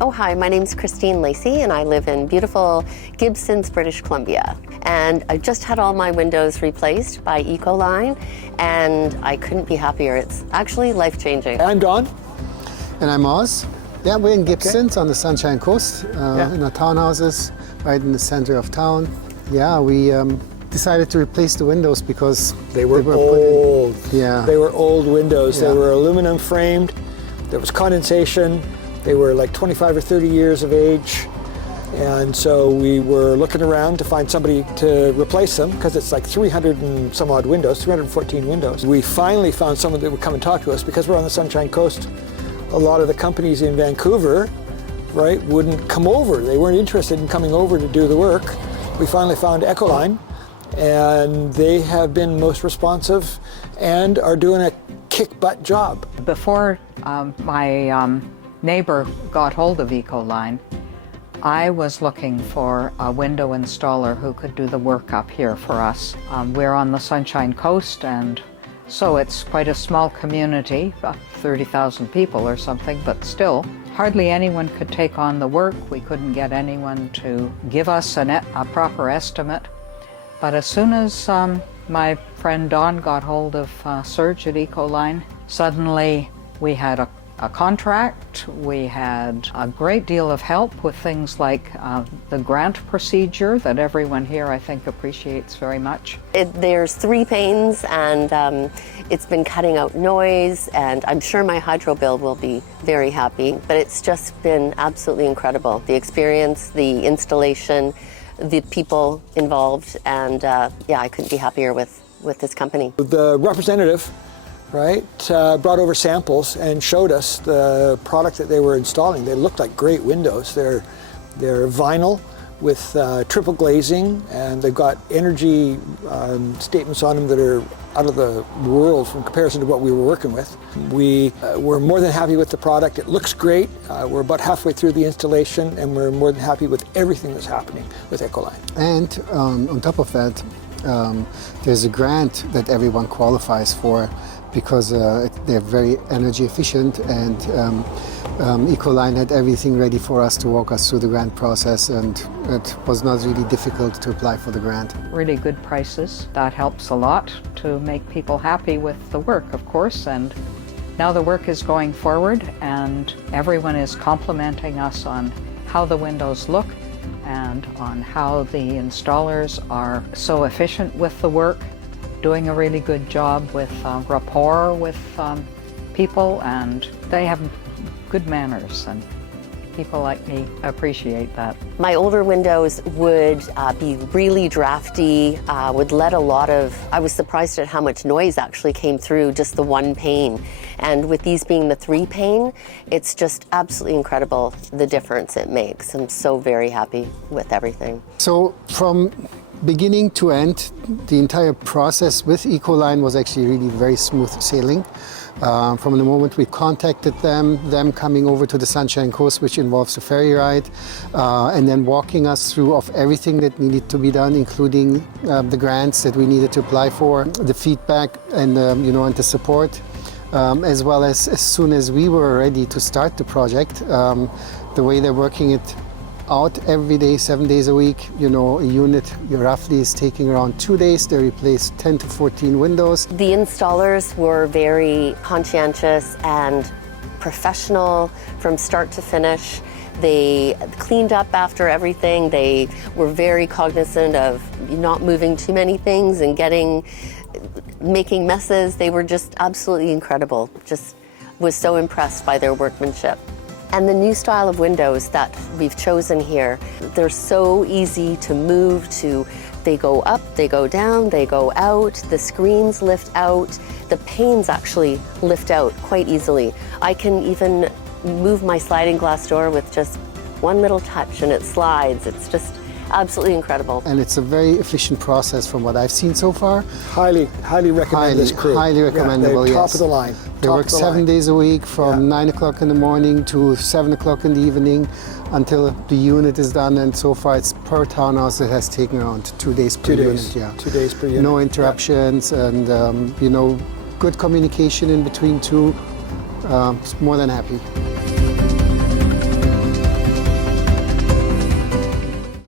Oh, hi, my name's Christine Lacey, and I live in beautiful Gibsons, British Columbia. And I just had all my windows replaced by Ecoline, and I couldn't be happier. It's actually life-changing. I'm Don. And I'm Oz. Yeah, we're in Gibsons on the Sunshine Coast, in our townhouses, right in the center of town. Yeah, we decided to replace the windows because they were old. Yeah. They were old windows. Yeah. They were aluminum framed. There was condensation. They were like 25 or 30 years of age. And so we were looking around to find somebody to replace them because it's like 300 and some odd windows, 314 windows. We finally found someone that would come and talk to us because we're on the Sunshine Coast. A lot of the companies in Vancouver, right, wouldn't come over. They weren't interested in coming over to do the work. We finally found Ecoline, and they have been most responsive and are doing a kick-butt job. Before my neighbor got hold of Ecoline, I was looking for a window installer who could do the work up here for us. We're on the Sunshine Coast, and so it's quite a small community, about 30,000 people or something, but still, hardly anyone could take on the work. We couldn't get anyone to give us a proper estimate. But as soon as my friend Don got hold of Serge at Ecoline, suddenly we had a contract. We had a great deal of help with things like the grant procedure that everyone here, I think, appreciates very much. There's 3 panes, and it's been cutting out noise, and I'm sure my hydro bill will be very happy, but it's just been absolutely incredible. The experience, the installation, the people involved, and yeah, I couldn't be happier with this company. The representative, right, brought over samples and showed us the product that they were installing. They looked like great windows. They're vinyl with triple glazing, and they've got energy statements on them that are out of the world from comparison to what we were working with. We were more than happy with the product. It looks great. We're about halfway through the installation, and we're more than happy with everything that's happening with Ecoline. And on top of that, there's a grant that everyone qualifies for because they're very energy efficient, and Ecoline had everything ready for us to walk us through the grant process, and it was not really difficult to apply for the grant. Really good prices. That helps a lot to make people happy with the work, of course, and now the work is going forward, and everyone is complimenting us on how the windows look and on how the installers are so efficient with the work, doing a really good job with rapport with people, and they have good manners, and people like me appreciate that. My older windows would be really drafty, would let a lot of, I was surprised at how much noise actually came through just the 1 pane. And with these being the 3 pane, it's just absolutely incredible the difference it makes. I'm so very happy with everything. So from beginning to end, the entire process with Ecoline was actually really very smooth sailing. From the moment we contacted them coming over to the Sunshine Coast, which involves a ferry ride, and then walking us through of everything that needed to be done, including the grants that we needed to apply for, the feedback, and and the support, as well as soon as we were ready to start the project, the way they're working it out every day, 7 days a week. A unit roughly is taking around 2 days. They replace 10 to 14 windows. The installers were very conscientious and professional from start to finish. They cleaned up after everything. They were very cognizant of not moving too many things and making messes. They were just absolutely incredible. Just was so impressed by their workmanship. And the new style of windows that we've chosen here, they're so easy to move to. They go up, they go down, they go out, the screens lift out, the panes actually lift out quite easily. I can even move my sliding glass door with just one little touch and it slides. It's just absolutely incredible. And it's a very efficient process from what I've seen so far. Highly recommend this crew. Highly recommendable, they're yes. Top of the line. They work 7 days a week from 9 o'clock in the morning to 7 o'clock in the evening until the unit is done, and so far it's per townhouse it has taken around 2 days per unit. Yeah. 2 days per unit. No interruptions, and good communication in between two. More than happy.